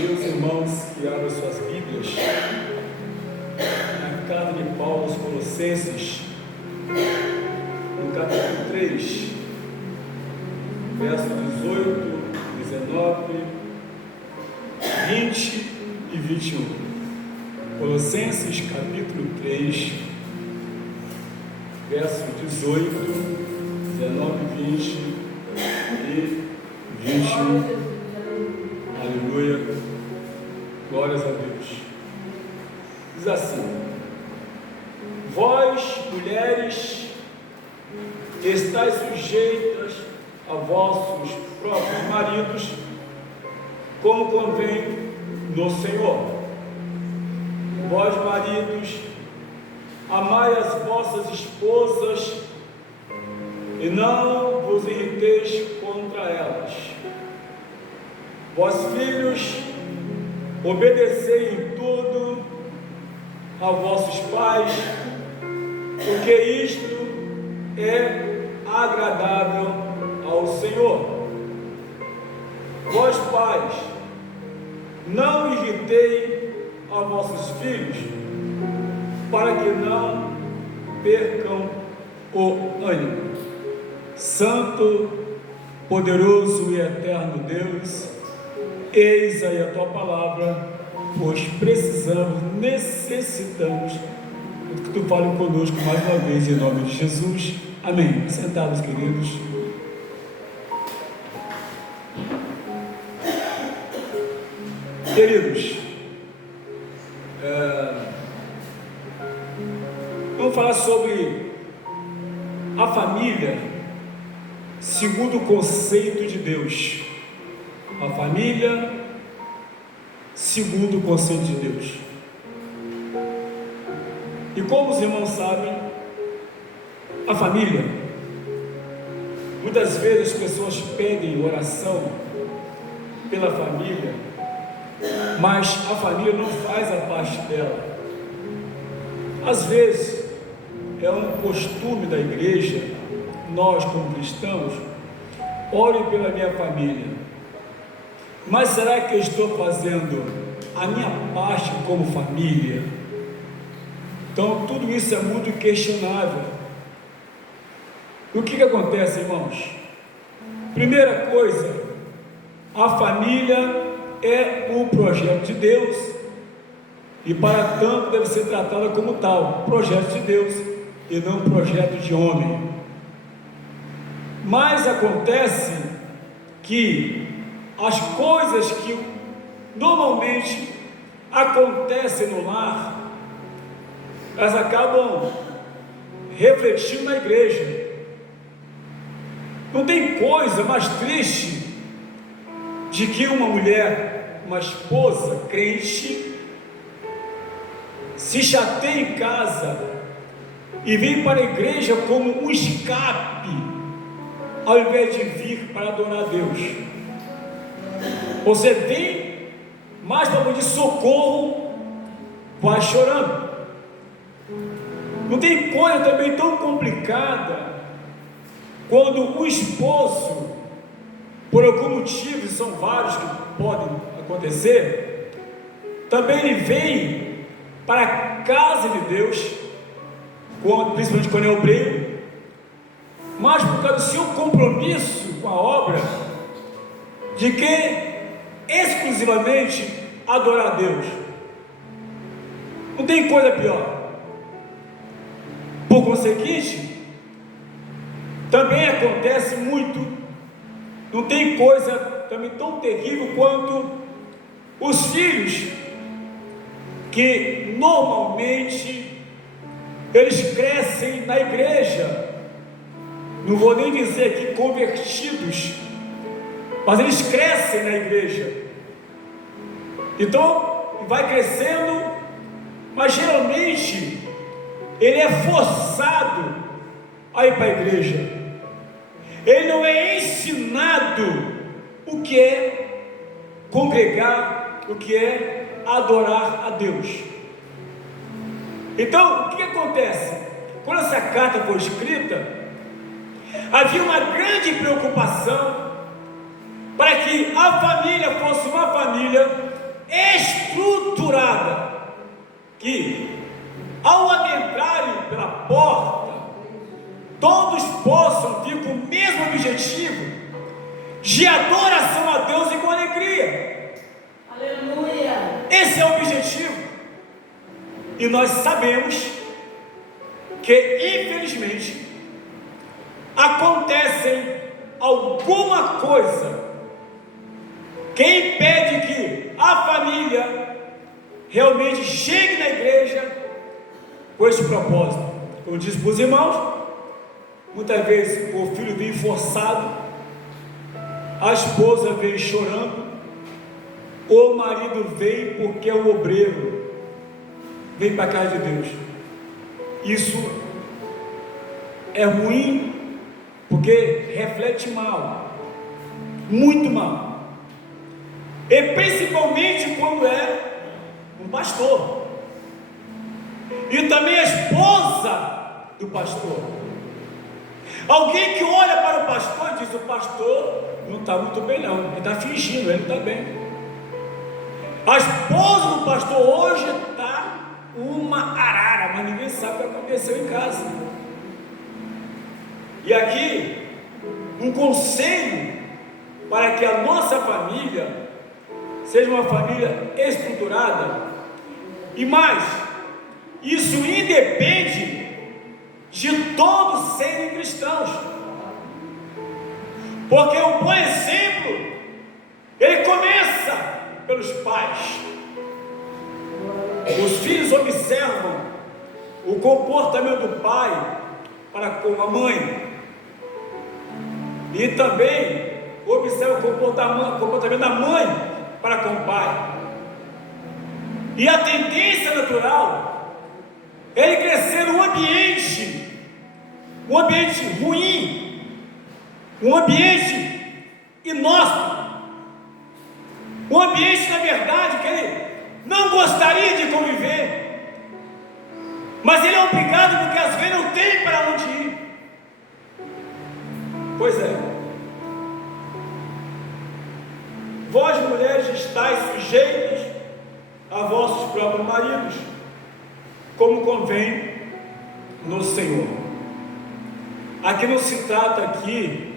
Meus irmãos que abrem suas Bíblias, na carta de Paulo aos Colossenses, no capítulo 3, versos 18, 19, 20 e 21. Colossenses capítulo 3, versos 18, 19, 20 e 21. Aleluia, glórias a Deus. Diz assim: vós, mulheres, estáis sujeitas a vossos próprios maridos, como convém no Senhor. Vós, maridos, amai as vossas esposas e não vos irriteis contra elas. Vós, filhos, obedecei em tudo a vossos pais, porque isto é agradável ao Senhor. Vós, pais, não irritei a vossos filhos, para que não percam o ânimo. Santo, poderoso e eterno Deus, eis aí a tua palavra, pois precisamos, necessitamos que tu fale conosco mais uma vez, em nome de Jesus. Amém. Sentados, queridos. Queridos, vamos falar sobre a família segundo o conceito de Deus. A família segundo o conceito de Deus. E como os irmãos sabem, a família, muitas vezes as pessoas pedem oração pela família, mas a família não faz a parte dela. Às vezes é um costume da igreja, nós como cristãos, orem pela minha família. Mas será que eu estou fazendo a minha parte como família? Então tudo isso é muito questionável. O que acontece, irmãos? Primeira coisa, a família é um projeto de Deus e para tanto deve ser tratada como tal, projeto de Deus e não projeto de homem. Mas acontece que as coisas que normalmente acontecem no lar, elas acabam refletindo na igreja. Não tem coisa mais triste de que uma mulher, uma esposa crente, se chateia em casa e vem para a igreja como um escape, ao invés de vir para adorar a Deus. Você vem mais para pedir socorro, vai chorando. Não tem coisa também tão complicada quando o esposo, por algum motivo, e são vários que podem acontecer, também ele vem para a casa de Deus, principalmente quando é obreiro, mas por causa do seu compromisso com a obra, de que exclusivamente adorar a Deus. Não tem coisa pior. Por conseguinte, também acontece muito, não tem coisa também tão terrível quanto os filhos que normalmente eles crescem na igreja, não vou nem dizer aqui convertidos, mas eles crescem na igreja. Então vai crescendo, mas geralmente ele é forçado a ir para a igreja. Ele não é ensinado o que é congregar, o que é adorar a Deus. Então, o que acontece? Quando essa carta foi escrita, havia uma grande preocupação para que a família fosse uma família de adoração a Deus e com alegria. Aleluia. Esse é o objetivo. E nós sabemos que, infelizmente, acontecem alguma coisa que impede que a família realmente chegue na igreja com esse propósito. Como disse para os irmãos, muitas vezes o filho vem forçado, a esposa vem chorando, o marido vem porque é o obreiro, vem para a casa de Deus. Isso é ruim, porque reflete mal, muito mal, e principalmente quando é um pastor, e também a esposa do pastor, alguém que olha para o pastor e diz: o pastor não está muito bem não, ele está fingindo, ele não está bem. A esposa do pastor hoje está uma arara, mas ninguém sabe o que aconteceu em casa. E aqui, um conselho para que a nossa família seja uma família estruturada, e mais, isso independe de todos serem cristãos, porque o bom exemplo, ele começa pelos pais. Os filhos observam o comportamento do pai para com a mãe, e também observam o comportamento da mãe para com o pai. E a tendência natural é ele crescer num ambiente ruim, um ambiente inóspito, um ambiente, na verdade, que ele não gostaria de conviver, mas ele é obrigado porque às vezes não tem para onde ir. Pois é, vós mulheres estáis sujeitas a vossos próprios maridos, como convém no Senhor. Aqui não se trata aqui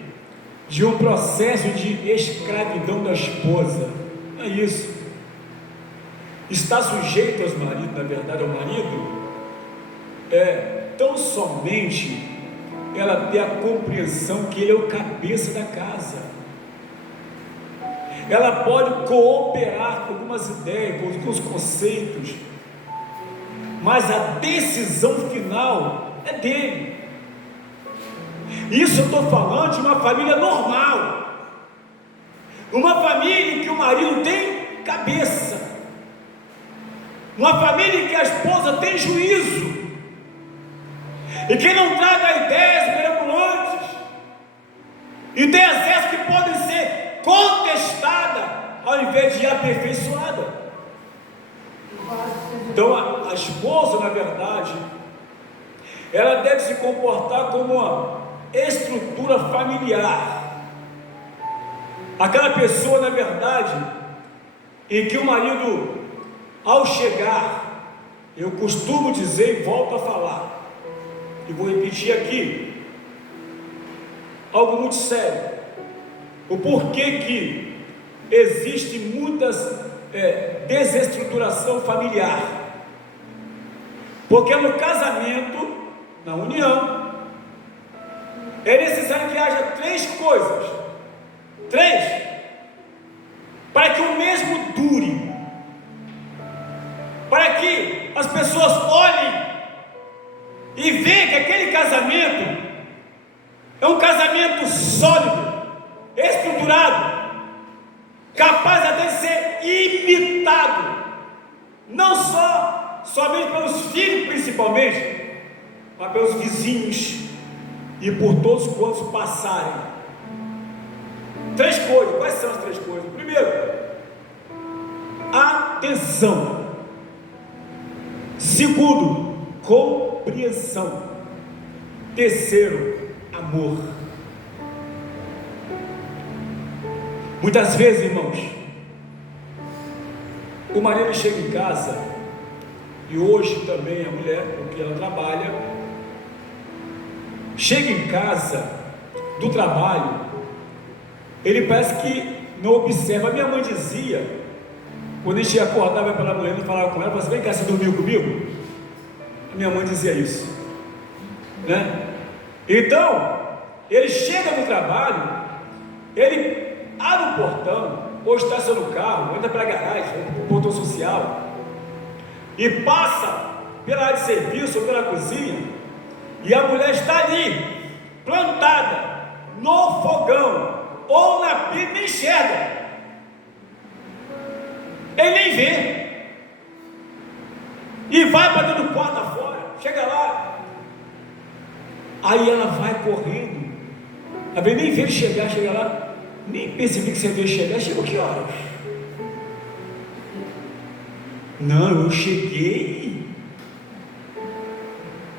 de um processo de escravidão da esposa, não é isso. Está sujeito aos maridos, na verdade ao marido, tão somente ela ter a compreensão que ele é o cabeça da casa. Ela pode cooperar com algumas ideias, com os conceitos, mas a decisão final é dele. Isso eu estou falando de uma família normal, uma família em que o marido tem cabeça, uma família em que a esposa tem juízo, e que não traga ideias mirabolantes, ideias essas que podem ser contestadas ao invés de aperfeiçoadas. Então a esposa, na verdade, ela deve se comportar como uma estrutura familiar, aquela pessoa, na verdade, em que o marido, ao chegar, eu costumo dizer e volto a falar, e vou repetir aqui, algo muito sério, o porquê que existe muitas desestruturação familiar, porque no casamento, na união, é necessário que haja três coisas, para que o mesmo dure, para que as pessoas olhem e vejam que aquele casamento é um casamento sólido, estruturado, capaz até de ser imitado, não somente pelos filhos principalmente, mas pelos vizinhos e por todos quantos passarem. Três coisas. Quais são as três coisas? Primeiro, atenção. Segundo, compreensão. Terceiro, amor. Muitas vezes, irmãos, o marido chega em casa, e hoje também a mulher, porque ela trabalha, chega em casa do trabalho ele parece que não observa. A minha mãe dizia, quando a gente acordava pela manhã e falava com ela, você vem cá, você dormiu comigo? A minha mãe dizia isso, né? Então, ele chega no trabalho, ele abre o portão, ou estaciona o carro, entra para a garagem, para o portão social, e passa pela área de serviço ou pela cozinha, e a mulher está ali, plantada, no fogão, ou na pia, nem enxerga, ele nem vê, e vai para dentro do quarto afora, chega lá, aí ela vai correndo, a vez nem vê ele chegar, chega lá, nem percebi que você veio chegar, chegou que horas? Não, eu cheguei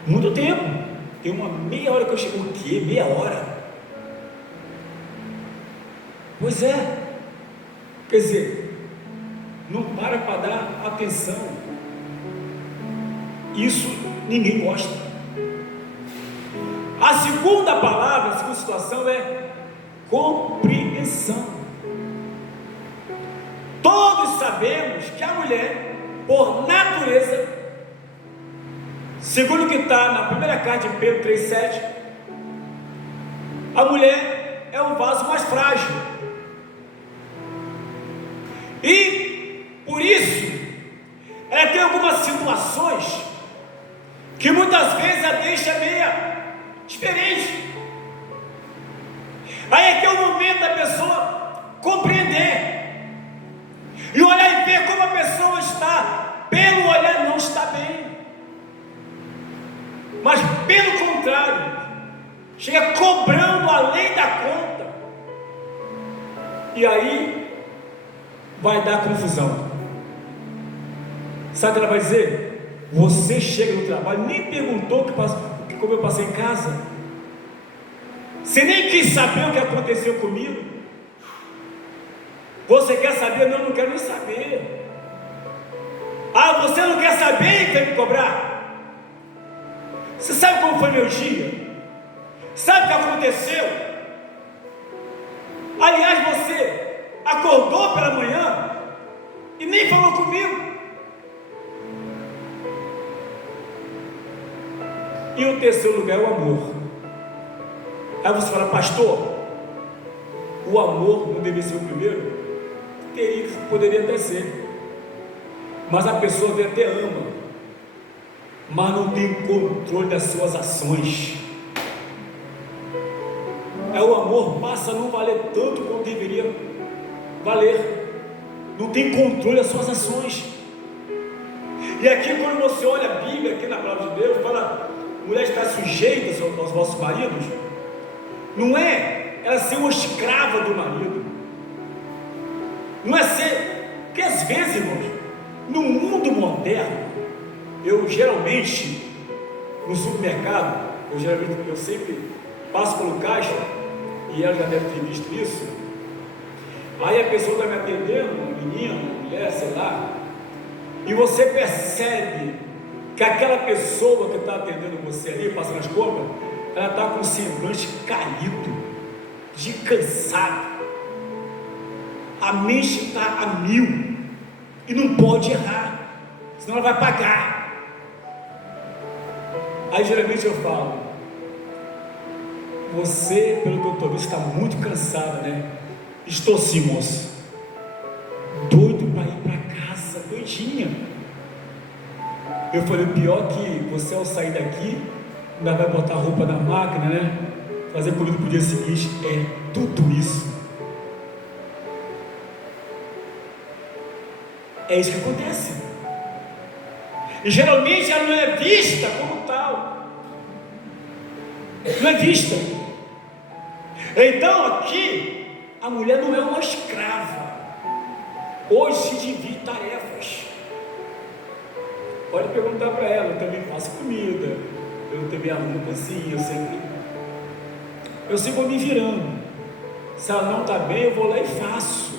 muito tempo, tem uma meia hora que eu cheguei. O quê? Meia hora? Pois é, quer dizer, não para dar atenção, isso ninguém gosta. A segunda palavra, a segunda situação é compreensão. Todos sabemos que a mulher, por natureza, segundo o que está na primeira carta de Pedro 3,7, a mulher é um vaso mais frágil, e por isso ela tem algumas situações que muitas vezes a deixa meia diferente. Aí é que é o momento da pessoa compreender e olhar e ver como a pessoa está. Pelo olhar não está bem, mas pelo contrário, chega cobrando além da conta, e aí vai dar confusão. Sabe o que ela vai dizer? Você chega no trabalho, nem perguntou como eu passei em casa, você nem quis saber o que aconteceu comigo, você quer saber? Não, não quero nem saber. Ah, você não quer saber e quer me cobrar? Você sabe como foi meu dia? Sabe o que aconteceu? Aliás, você acordou pela manhã e nem falou comigo. E o terceiro lugar é o amor. Aí você fala, pastor, o amor não deveria ser o primeiro? Poderia até ser, mas a pessoa até ama, mas não tem controle das suas ações. O amor passa a não valer tanto quanto deveria valer, não tem controle das suas ações. E aqui, quando você olha a Bíblia, aqui na palavra de Deus, fala, mulher está sujeita aos vossos maridos, não é ela ser uma escrava do marido, não é ser, porque às vezes, irmãos, no mundo moderno, eu geralmente, no supermercado, eu sempre passo pelo caixa, e ela já deve ter visto isso, aí a pessoa está me atendendo, uma menina, uma mulher, sei lá, e você percebe que aquela pessoa que está atendendo você ali, passando as compras, ela está com o semblante caído, de cansado, a mente está a 1000, e não pode errar, senão ela vai pagar. Aí geralmente eu falo, você, pelo que eu estou vendo, está muito cansada, né? Estou sim, moço, doido para ir para casa, doidinha. Eu falei, o pior que você, ao sair daqui, ainda vai botar roupa na máquina, né? Fazer comida para o dia seguinte. É tudo isso. É isso que acontece. E geralmente ela não é vista como tal. Não é vista. Então aqui, a mulher não é uma escrava. Hoje se divide tarefas. Pode perguntar para ela, eu também faço comida, eu também arrumo cozinha, eu sempre vou me virando. Se ela não está bem, eu vou lá e faço.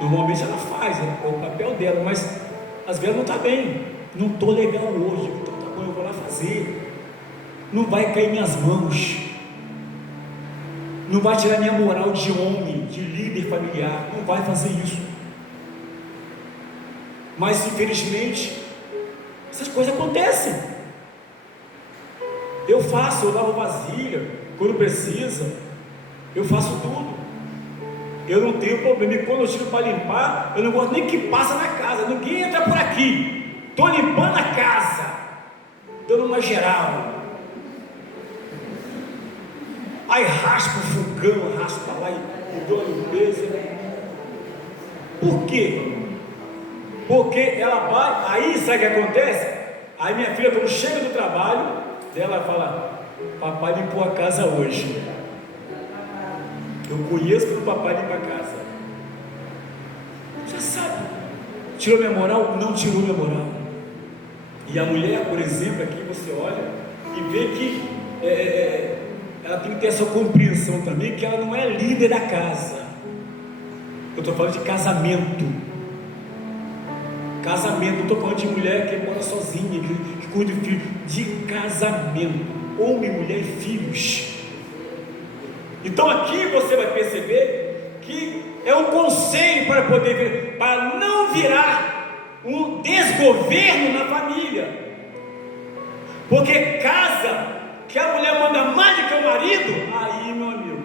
Normalmente ela faz, é o papel dela, mas às vezes não está bem, não estou legal hoje, então tá bom, eu vou lá fazer. Não vai cair minhas mãos, não vai tirar minha moral de homem, de líder familiar, não vai fazer isso. Mas infelizmente, essas coisas acontecem. Eu lavo vasilha, quando precisa, eu faço tudo. Eu não tenho problema, e quando eu tiro para limpar, eu não gosto nem que passa na casa, ninguém entra por aqui. Estou limpando a casa, dando uma geral. Aí raspa o fogão, raspa lá e dou a limpeza. Por quê? Porque ela vai, aí sabe o que acontece? Aí minha filha, quando chega do trabalho, ela fala: papai limpou a casa hoje. Eu conheço quando o papai limpa a casa. Já sabe. Tirou minha moral? Não tirou minha moral. E a mulher, por exemplo, aqui você olha e vê que ela tem que ter essa compreensão também, que ela não é líder da casa. Eu estou falando de casamento. Casamento, não estou falando de mulher que mora sozinha, que cuida de filho. De casamento, homem, mulher e filhos. Então aqui você vai perceber que é um conselho para poder ver, para não virar um desgoverno na família. Porque casa que a mulher manda mais do que o marido, aí, meu amigo,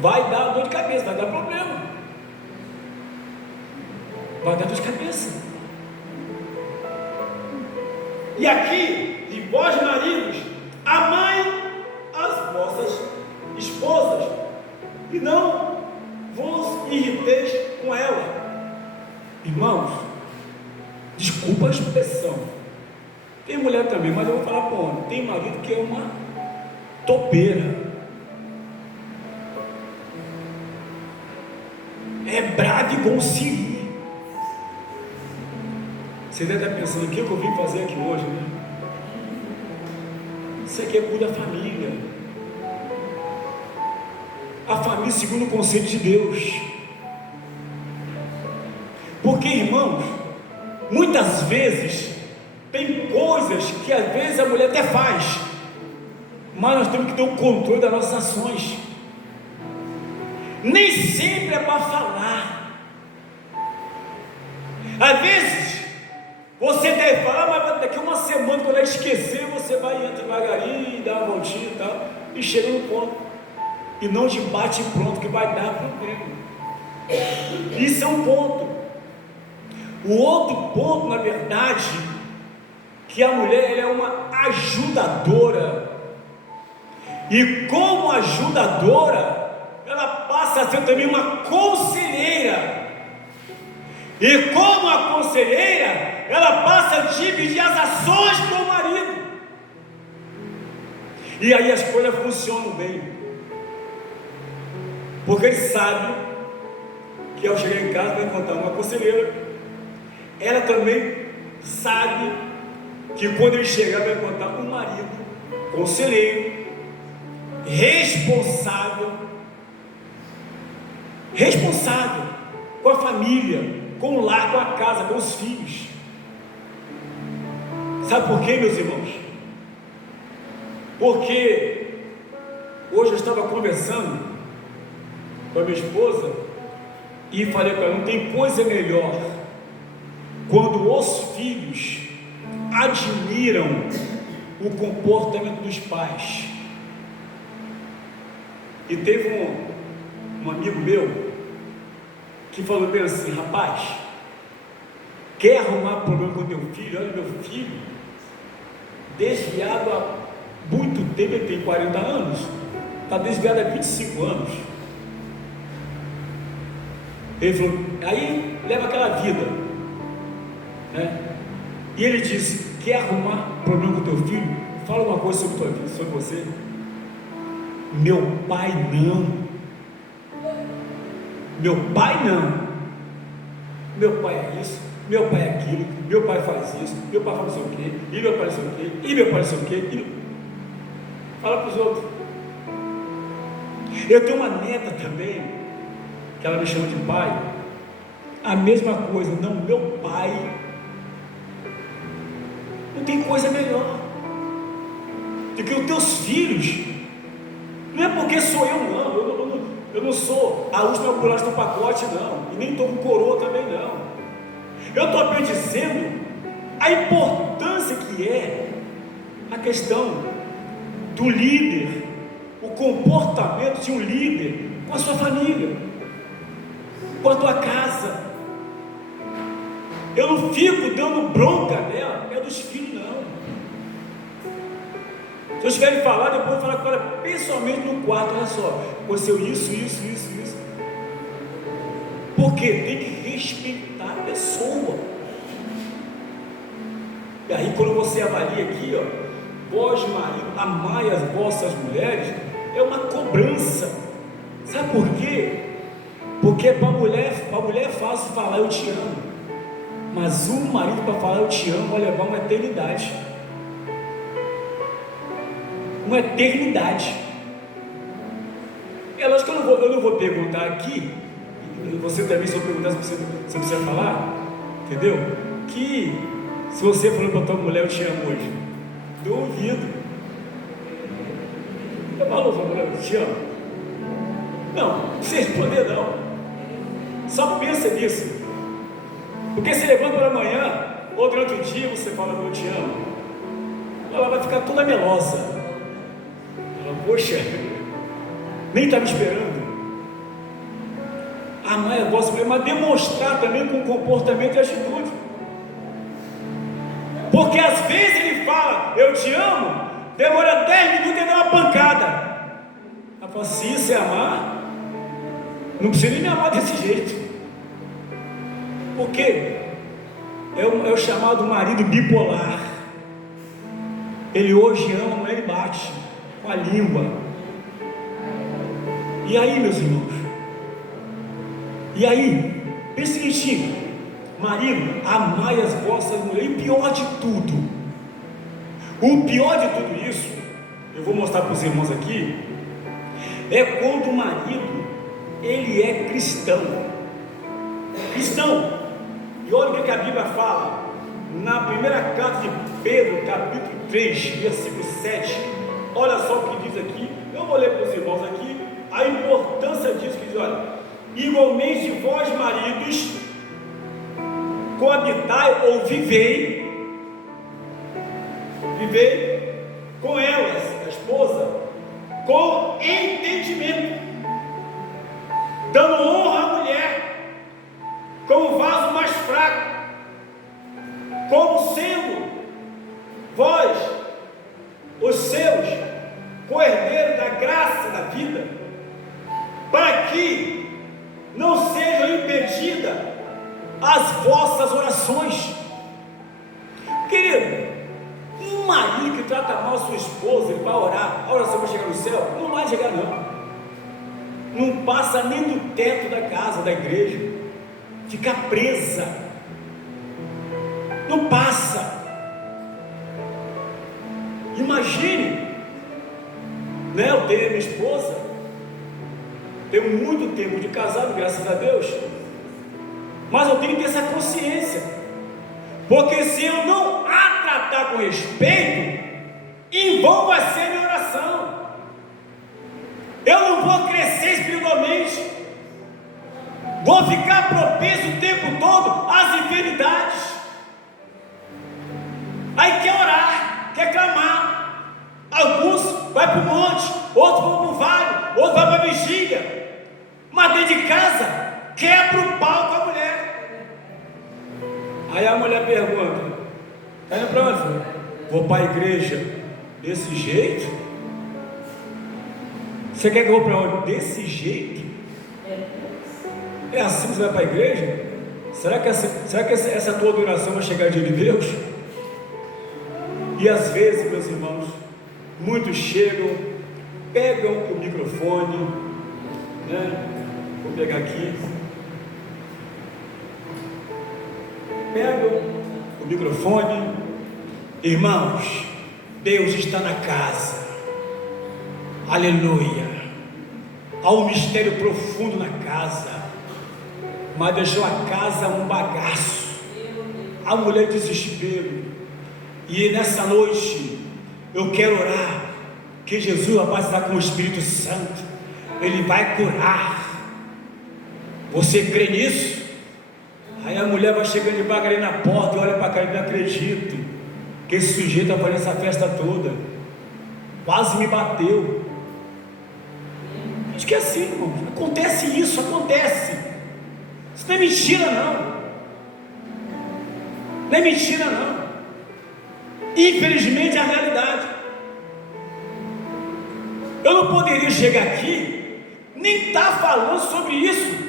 vai dar dor de cabeça, vai dar problema. Vai dar dor de cabeça. E aqui, e vós maridos, amai as vossas esposas, e não vos irriteis com ela. Irmãos, desculpa a expressão, tem mulher também, mas eu vou falar para o homem. Tem marido que é uma topeira, é bravo igual um siri. Você deve estar pensando: o que eu vim fazer aqui hoje, né? Isso aqui é cuidar da família. A família segundo o conceito de Deus. Porque, irmãos, muitas vezes tem coisas que às vezes a mulher até faz, mas nós temos que ter o controle das nossas ações. Nem sempre é para falar. Às vezes você deve falar, mas daqui a uma semana, quando ela esquecer, você vai devagarinho, dar uma voltinha e tal, e chega no ponto. E não de bate pronto, que vai dar problema. Isso é um ponto. O outro ponto, na verdade, que a mulher ela é uma ajudadora. E como ajudadora, ela passa a ser também uma conselheira. E como a conselheira, ela passa a dividir as ações com o marido. E aí as coisas funcionam bem. Porque ele sabe que ao chegar em casa vai encontrar uma conselheira. Ela também sabe que quando ele chegar vai encontrar um marido conselheiro, responsável com a família, com o lar, com a casa, com os filhos. Sabe por quê, meus irmãos? Porque hoje eu estava conversando com a minha esposa e falei para ela: não tem coisa melhor quando os filhos admiram o comportamento dos pais. E teve um amigo meu que falou bem assim: rapaz, quer arrumar problema com teu filho? Olha, meu filho desviado há muito tempo, ele tem 40 anos, está desviado há 25 anos. Ele falou, aí leva aquela vida, né? E ele disse: quer arrumar problema com teu filho? Fala uma coisa sobre tua vida, sobre você. Meu pai não. Meu pai não. Meu pai é isso, meu pai é aquilo, meu pai faz isso, meu pai faz não sei o quê, e meu pai não sei o quê, e meu pai não sei o quê. Fala para os outros. Eu tenho uma neta também, que ela me chama de pai. A mesma coisa. Não, meu pai. Não tem coisa melhor do que os teus filhos Não é porque sou eu, não. Eu não sou a última bolacha do pacote, não. E nem estou com coroa também, não. Eu estou apenas dizendo a importância que é a questão do líder, o comportamento de um líder com a sua família, com a tua casa. Eu não fico dando bronca nela, é dos filhos, não. Se eu estiver a falar, depois eu vou falar com ela pessoalmente no quarto. Olha só, aconteceu isso. Porque tem que respeitar a pessoa. E aí, quando você avalia aqui, ó, vós, marido, amai as vossas mulheres, é uma cobrança. Sabe por quê? Porque para a mulher é fácil falar eu te amo, mas o marido para falar eu te amo vai levar uma eternidade. Uma eternidade. É lógico que eu não vou perguntar aqui, você também, se eu perguntar, se você precisa falar, entendeu? Que se você falou para tua mulher eu te amo hoje, duvido. Você falou para a mulher eu te amo? Não, sem responder não. Só pensa nisso. Porque se levanta pela manhã, ou durante o dia você fala eu te amo, ela vai ficar toda melosa. Ela, poxa, nem estava esperando. Amar é vossa mulher, mas demonstrar também com comportamento e atitude. Porque às vezes ele fala eu te amo, demora 10 minutos e dá uma pancada. Ela fala, se isso é amar, não precisa nem me amar desse jeito. Por quê? É o chamado marido bipolar. Ele hoje ama, amanhã ele bate com a língua. E aí, meus irmãos? E aí? Pensa o seguinte: marido, amai as vossas mulheres. E o pior de tudo, isso, eu vou mostrar para os irmãos aqui, é quando o marido, ele é cristão. E olha o que a Bíblia fala, na primeira carta de Pedro, capítulo 3, versículo 7, olha só o que diz aqui, eu vou ler para os irmãos aqui, a importância disso, que diz, olha, igualmente vós maridos, coabitai ou vivei com elas, a esposa, com entendimento, dando honra à mulher, como vaso mais fraco, como sendo vós os seus co-herdeiros da graça da vida, para que não sejam impedidas as vossas orações. Querido, um marido que trata mal sua esposa, ele vai orar, a oração vai chegar no céu? Não vai chegar, não passa nem do teto da casa, da igreja, fica presa, não passa. Imagine, né? Eu tenho a minha esposa, tenho muito tempo de casado, graças a Deus, mas eu tenho que ter essa consciência, porque se eu não a tratar com respeito, em vão vai ser minha oração, eu não vou crescer espiritualmente, vou ficar propenso o tempo todo às enfermidades. Aí quer orar, quer clamar, alguns vai para o monte, outros vão para o vale, outros vão para a vigília, mas dentro de casa quebra o pau com a mulher. Aí a mulher pergunta, está indo para onde? Vou para a igreja. Desse jeito? Você quer que eu vou para onde? Desse jeito? É assim que você vai para a igreja? Será que essa tua adoração vai chegar diante de Deus? E às vezes, meus irmãos, muitos chegam, pegam o microfone, né? Vou pegar aqui. Pegam o microfone. Irmãos, Deus está na casa. Aleluia. Há um mistério profundo na casa, mas deixou a casa um bagaço, a mulher desespero. E nessa noite eu quero orar, que Jesus vai batizar com o Espírito Santo, Ele vai curar. Você crê nisso? Aí a mulher vai chegando devagarinho na porta e olha para cá e não acredito que esse sujeito vai fazer essa festa toda. Quase me bateu. Acho que é assim, irmão. Acontece isso, acontece. Isso não é mentira, não. Não é mentira, não. Infelizmente é a realidade. Eu não poderia chegar aqui nem estar falando sobre isso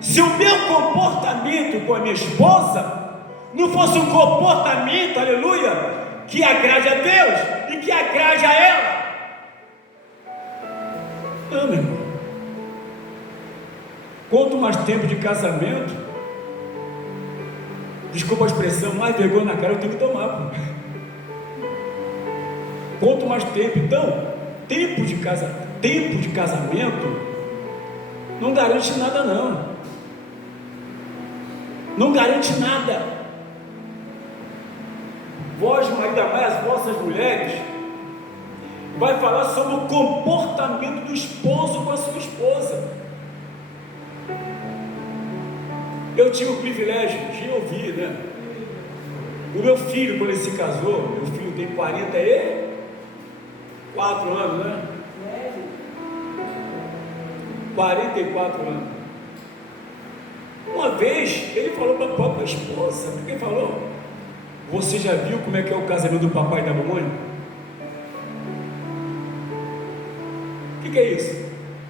se o meu comportamento com a minha esposa não fosse um comportamento, aleluia, que agrade a Deus e que agrade a ela. Não, meu irmão. Quanto mais tempo de casamento, desculpa a expressão, mais vergonha na cara eu tenho que tomar, pô. Quanto mais tempo, então, tempo de casamento não garante nada, não. Não garante nada. Vós, ainda mais as vossas mulheres, vai falar sobre o comportamento do esposo com a sua esposa. Eu tive o privilégio de ouvir, né? O meu filho, quando ele se casou, meu filho tem 44 anos, né? 44 anos. Uma vez, ele falou para a própria esposa, porque ele falou: você já viu como é que é o casamento do papai e da mamãe? O que é isso?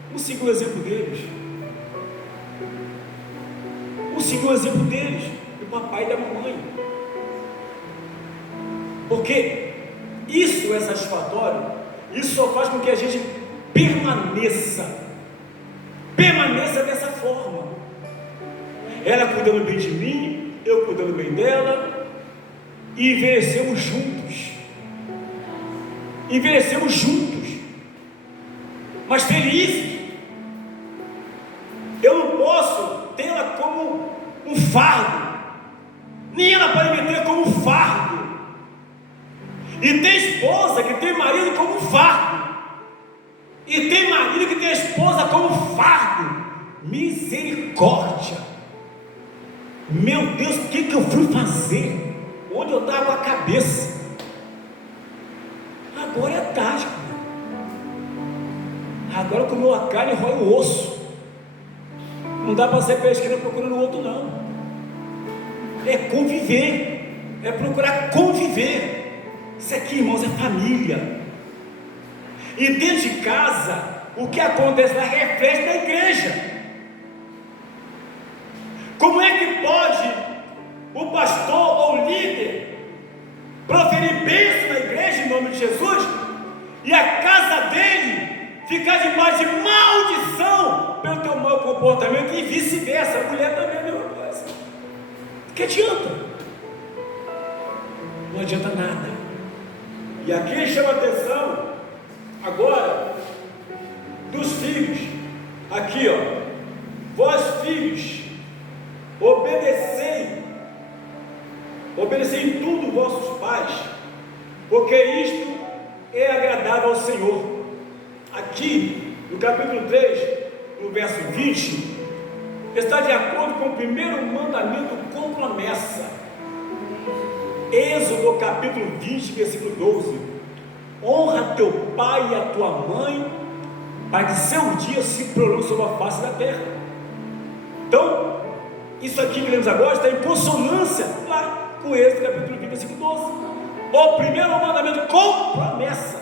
Vamos seguir o exemplo deles. Vamos seguir o exemplo deles, do papai e da mamãe. Porque isso é satisfatório, isso só faz com que a gente permaneça dessa forma. Ela cuidando bem de mim, eu cuidando bem dela, e envelhecemos juntos, mas felizes. Eu não posso tê-la como um fardo, nem ela pode me ter como um fardo. E tem esposa que tem marido como um fardo, e tem marido que tem a esposa como um fardo. Misericórdia! Meu Deus, o que eu fui fazer? Onde eu estava com a cabeça? Agora é tarde. Agora comeu a carne e rói o osso. Não dá para ser pesqueira procurando o outro, não. É conviver, é procurar conviver. Isso aqui, irmãos, é família. E dentro de casa, o que acontece lá reflete na igreja. Como é que pode o pastor ou o líder proferir bênção na igreja em nome de Jesus e a casa dele ficar debaixo de maldição pelo teu mau comportamento e vice-versa? A mulher também é a mesma coisa. O que adianta? Não adianta nada. E aqui chama a atenção agora dos filhos. Aqui, ó: vós filhos, obedecei em tudo vossos pais, porque isto é agradável ao Senhor. Aqui no capítulo 3, no verso 20, está de acordo com o primeiro mandamento com promessa. Êxodo capítulo 20, versículo 12: honra teu pai e a tua mãe, para que seu dia se prolongue sobre a face da terra. Então, isso aqui que lemos agora está em consonância lá com Êxodo capítulo 20, versículo 12. O primeiro mandamento com promessa.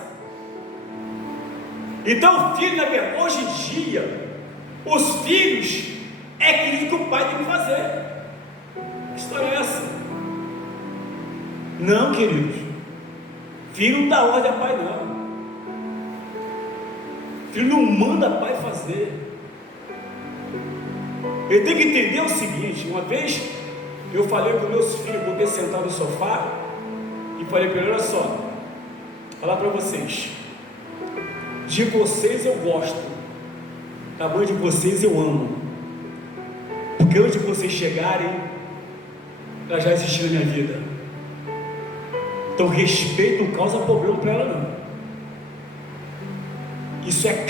Então, filho, na verdade, hoje em dia, os filhos é aquilo que o pai tem que fazer. Que história é essa? Não, queridos, filho não dá ordem a pai, não. Filho não manda pai fazer. Ele tem que entender o seguinte: uma vez eu falei com meus filhos, botei sentado no sofá e falei para ele: olha só, vou falar para vocês, de vocês eu gosto, da mãe de vocês eu amo, porque antes de vocês chegarem, ela já existiu na minha vida. Então respeito não causa problema para ela, não. Isso é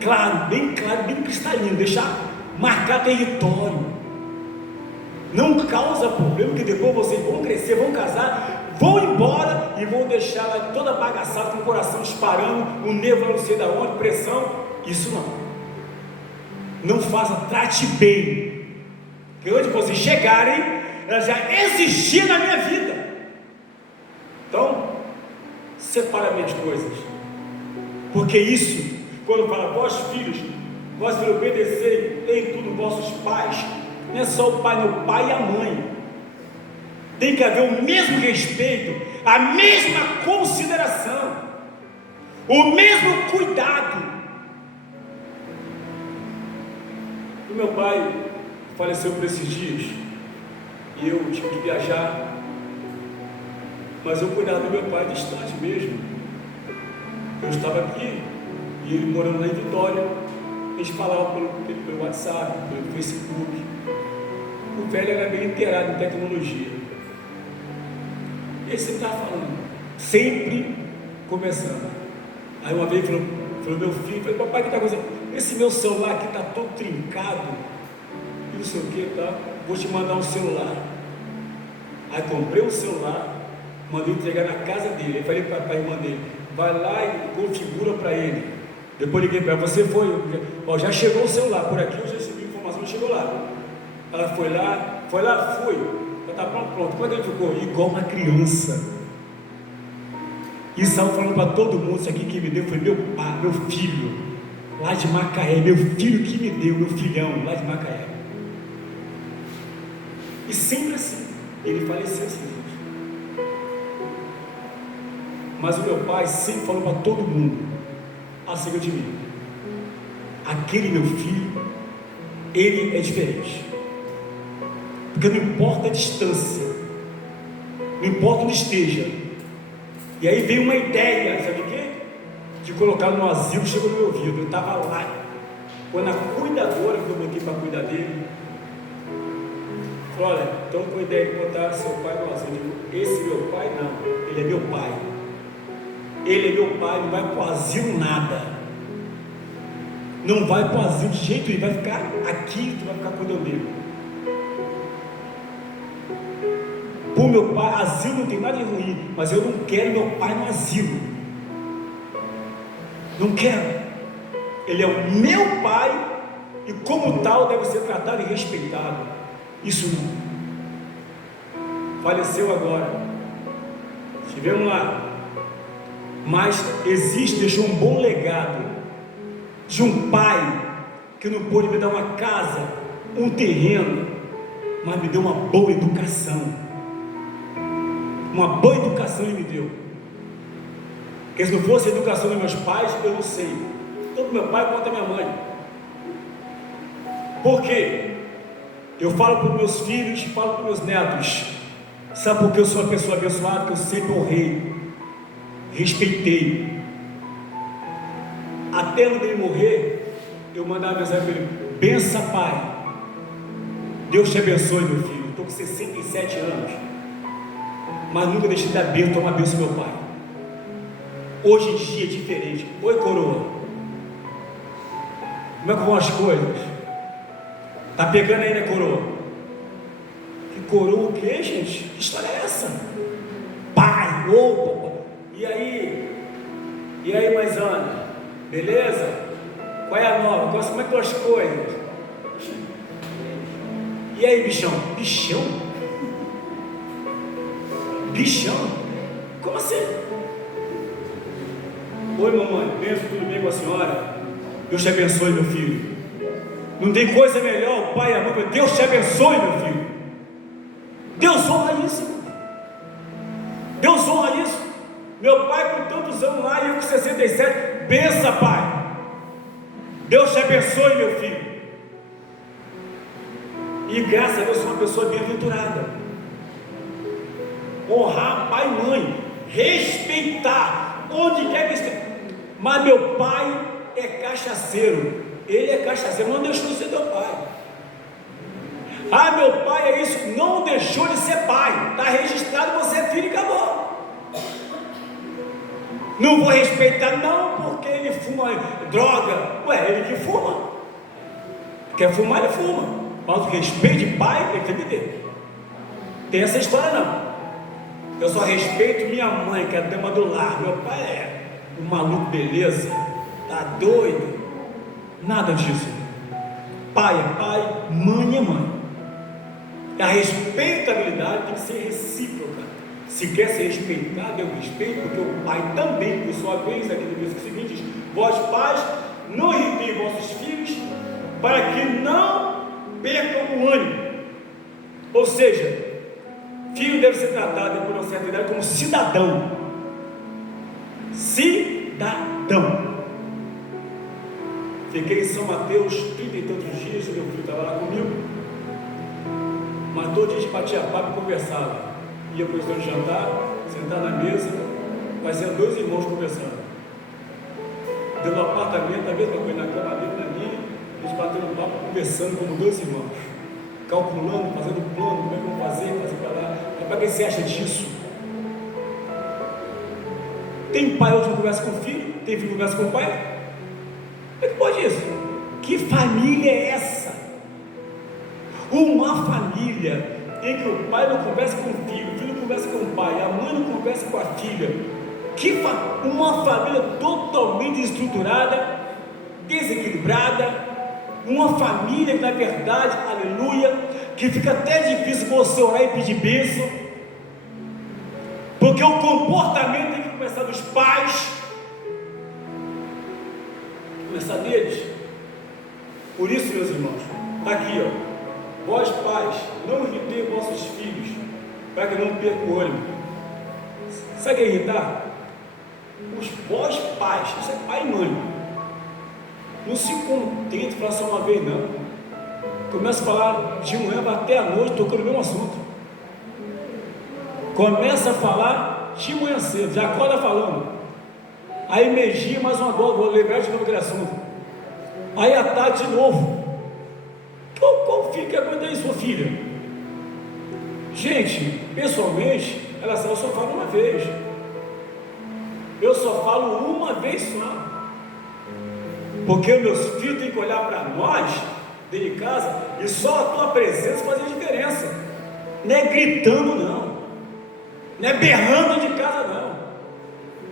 claro, bem cristalino, deixar marcar território. Não causa problema, que depois vocês vão crescer, vão casar, vão embora e vão deixar lá toda bagaçada, com o coração disparando, o nervo não sei da onde, pressão. Isso não faça, trate bem, que onde vocês chegarem, ela já existia na minha vida. Então, separa minhas coisas, porque isso, quando fala, vós filhos, vós obedecerem em tudo vossos pais, não é só o pai, não, o pai e a mãe, tem que haver o mesmo respeito, a mesma consideração, o mesmo cuidado. O meu pai faleceu por esses dias, e eu tive que viajar, mas eu cuidava do meu pai distante mesmo. Eu estava aqui, e ele morando lá em Vitória, a gente falava pelo WhatsApp, pelo Facebook. O velho era bem inteirado em tecnologia, e ele sempre estava falando, sempre conversando. Aí uma vez ele falou meu filho, falei, papai, o que está acontecendo? Esse meu celular aqui está todo trincado, e não sei o que, tá? Vou te mandar um celular. Aí comprei um celular, mandei entregar na casa dele. Aí falei para a irmã dele, vai lá e configura para ele. Depois liguei para ela, você foi, ó, já chegou o celular, por aqui eu já recebi informação, chegou lá. Ela foi lá, fui, já está pronto. Como é que ele ficou? Igual uma criança. E saiu falando para todo mundo, isso aqui que me deu foi meu pai, meu filho, lá de Macaé, meu filho que me deu, meu filhão, lá de Macaé. E sempre assim, ele faleceu assim. Mas o meu pai sempre falou para todo mundo acerca de mim, aquele meu filho, ele é diferente, porque não importa a distância, não importa onde esteja. E aí veio uma ideia, sabe o quê? De colocar no asilo, chegou no meu ouvido, eu estava lá, quando a cuidadora que eu botei para cuidar dele, falou, olha, então com a ideia de botar seu pai no asilo. Eu digo, esse meu pai não, ele é meu pai. Ele é meu pai, não vai para o asilo nada. Não vai para o asilo de jeito nenhum, vai ficar aqui, tu vai ficar cuidando dele. Pô, meu pai, asilo não tem nada de ruim, mas eu não quero meu pai no asilo. Não quero. Ele é o meu pai e como tal deve ser tratado e respeitado. Isso não. Faleceu agora. Estivemos lá. Mas existe, deixou um bom legado de um pai que não pôde me dar uma casa, um terreno, mas me deu uma boa educação. Uma boa educação ele me deu. Porque se não fosse a educação dos meus pais, eu não sei. Tanto meu pai quanto a minha mãe. Por quê? Eu falo para os meus filhos, falo para os meus netos. Sabe por que eu sou uma pessoa abençoada? Que eu sempre honrei, respeitei. Até antes dele morrer, eu mandava mensagem para ele: benção, pai. Deus te abençoe, meu filho. Estou com 67 anos, mas nunca deixei de dar bênção, tomar bênção do meu pai. Hoje em dia é diferente. Oi, coroa. Como é que vão as coisas? Tá pegando aí, né, coroa? Que coroa o quê, gente? Que história é essa? Pai, opa. E aí, maisana? Beleza? Qual é a nova? Como é que estão as coisas? E aí, bichão? Bichão? Bichão? Como assim? Oi, mamãe, penso tudo bem com a senhora? Deus te abençoe, meu filho. Não tem coisa melhor, o pai e a mãe. Deus te abençoe, meu filho. Deus honra isso. Deus honra isso. Meu pai com tantos anos lá e eu com 67. Bença, pai. Deus te abençoe, meu filho. E graças a Deus sou uma pessoa bem-aventurada. Honrar pai e mãe, respeitar onde quer que esteja. Mas meu pai é cachaceiro. Ele é cachaceiro, não deixou de ser teu pai. Ah, meu pai é isso, não deixou de ser pai. Está registrado, você é filho e acabou. Não vou respeitar, não, porque ele fuma droga. Ué, ele que fuma. Quer fumar, ele fuma. Mas o respeito de pai, ele tem que ter. Tem essa história não. Eu só respeito minha mãe, que é a dama do lar. Meu pai é um maluco, beleza. Tá doido. Nada disso. Pai é pai, mãe é mãe. A respeitabilidade tem que ser recíproca. Se quer ser respeitado, eu respeito, porque o pai também, por sua vez, aqui no versículo seguinte, diz: vós pais, não irritei vossos filhos, para que não percam o ânimo. Ou seja, filho deve ser tratado por uma certa idade como cidadão. Cidadão. Fiquei em São Mateus 30 e tantos dias, meu filho estava lá comigo. Mas todo dia a gente batia papo e conversava. Ia para o restaurante jantar, sentar na mesa, vai ser dois irmãos conversando. Deu no apartamento, a mesma coisa, na cama dele, na minha, eles batendo papo, conversando como dois irmãos, calculando, fazendo plano, como é que vão fazer para lá. Para que você acha disso? Tem pai hoje que conversa com o filho, tem filho que conversa com o pai? Como é que pode isso? Que família é essa? Uma família em que o pai não conversa com o filho não conversa com o pai, a mãe não conversa com a filha. Uma família totalmente estruturada, desequilibrada, uma família que na verdade, aleluia, que fica até difícil você orar e pedir bênção, porque o comportamento tem que começar dos pais, começar deles. Por isso, meus irmãos, está aqui, ó. Vós pais, não irritei vossos filhos, para que não percam o ânimo. Sabe o que é irritar? Os vós pais, isso é pai e mãe. Não se contente de falar só uma vez, não. Começa a falar de manhã até a noite, tocando o mesmo assunto. Começa a falar de manhã cedo, já acorda falando. Aí meio-dia, mais uma dose, vou lembrar de novo aquele assunto. Aí à tarde de novo. Qual filho que aguenta isso, sua filha? Gente, pessoalmente, ela sabe, eu só falo uma vez. Eu só falo uma vez só. Porque meus filhos têm que olhar para nós, dentro de casa, e só a tua presença faz a diferença. Não é gritando, não. Não é berrando de casa, não.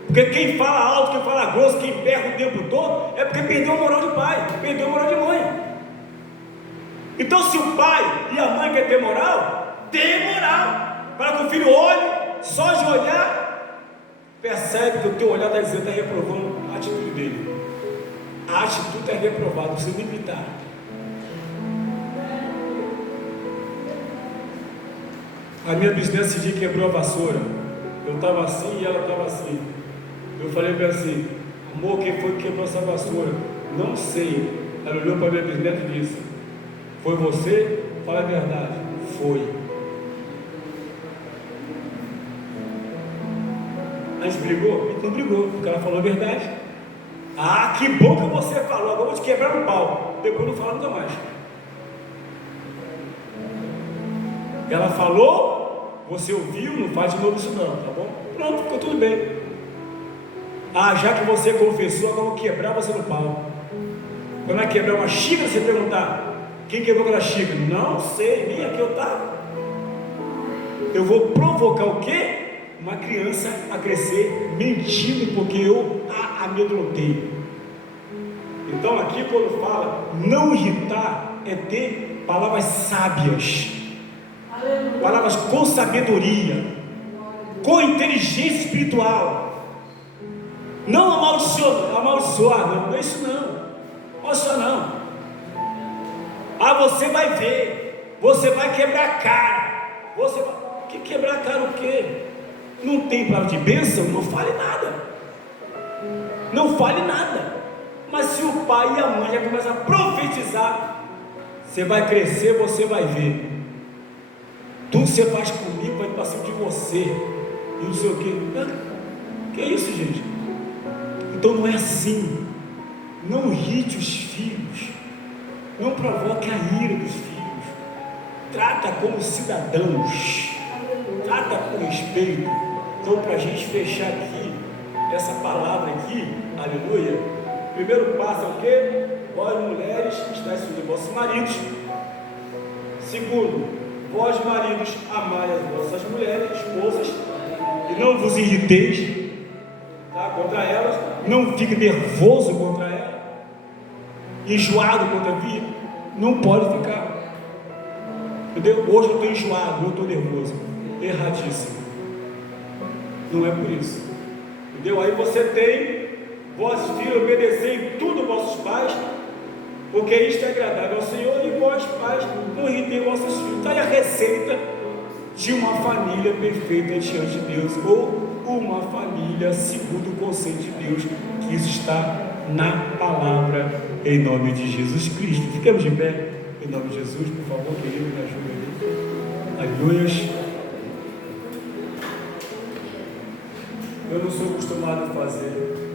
Porque quem fala alto, quem fala grosso, quem berra o tempo todo, é porque perdeu a moral de pai, perdeu a moral de mãe. Então, se o pai e a mãe querem ter moral, tem moral, para que o filho olhe, só de olhar, percebe que o teu olhar está dizendo, está reprovando a atitude dele. A atitude está reprovada, não precisa nem gritar. A minha bisneta esse dia quebrou a vassoura. Eu estava assim e ela estava assim. Eu falei para ela assim: amor, quem foi que quebrou essa vassoura? Não sei. Ela olhou para a minha bisneta e disse: foi você? Fala a verdade. Foi. A gente brigou? Então brigou, porque ela falou a verdade. Ah, que bom que você falou, agora eu vou te quebrar no pau. Depois não fala nunca mais. Ela falou, você ouviu, não faz de novo isso não, tá bom? Pronto, ficou tudo bem. Ah, já que você confessou, agora eu vou quebrar você no pau. Quando ela quebrar uma xícara, você perguntar: quem quebrou aquela xícara? Não sei, nem aqui eu estava. Eu vou provocar o quê? Uma criança a crescer mentindo, porque eu a amedrontei. Então aqui quando fala não irritar, é ter palavras sábias, palavras com sabedoria, com inteligência espiritual. Não amaldiçoar, não é isso não. Amaldiçoar não. Ah, você vai ver, você vai quebrar a cara. Você vai... Que quebrar a cara o quê? Não tem palavra de bênção? Não fale nada. Não fale nada. Mas se o pai e a mãe já começam a profetizar, você vai crescer, você vai ver. Tudo que você faz comigo vai passar de você. E não sei o quê. Que é isso, gente? Então não é assim. Não irrite os filhos. Não provoque a ira dos filhos. Trata como cidadãos. Trata com respeito. Então, para a gente fechar aqui, essa palavra aqui, aleluia, o primeiro passo é o quê? Vós mulheres, estáis sujos aos vossos maridos. Segundo, vós maridos, amai as vossas mulheres, esposas, e não vos irriteis, tá, contra elas, não fique nervoso contra elas, enjoado contra a vida, não pode ficar, entendeu? Hoje eu estou enjoado, eu estou nervoso, erradíssimo, não é por isso, entendeu? Aí você tem, vós filhos, obedecer em tudo vossos pais, porque isto é agradável ao Senhor, e vós pais não irritem vossos filhos. Está aí a receita de uma família perfeita diante de Deus, ou uma família segundo o conceito de Deus, que isso está na palavra, em nome de Jesus Cristo. Ficamos de pé, em nome de Jesus, por favor, querido, me ajuda aí. Aleluias. Eu não sou acostumado a fazer